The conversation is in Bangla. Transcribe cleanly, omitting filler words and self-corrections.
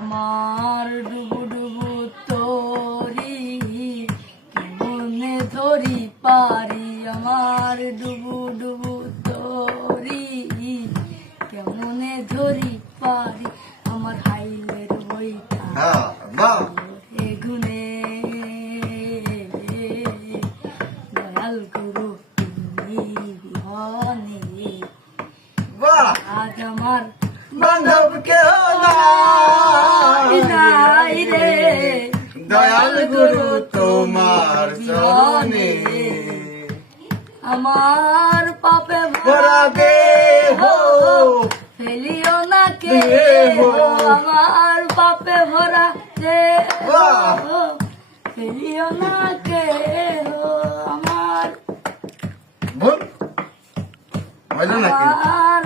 আমার ডুবু ডুবু তরি কেমনে ধরি পারি, আমার ডুবু ডুবু তরি কেমনে ধরি পারি, আমার হাইলের বইটা গুনে দয়াল গুরু বিহনে আজ আমার বান্ধব কেহ নাই রে, দয়াল গুরু তোমার চরণে আমার পাপে ভরা দেহ ফেলিও না কেহ, আমার পাপে ভরা দেহ ফেলিও না কেহ, আমার ভুল হইল নাকি আমার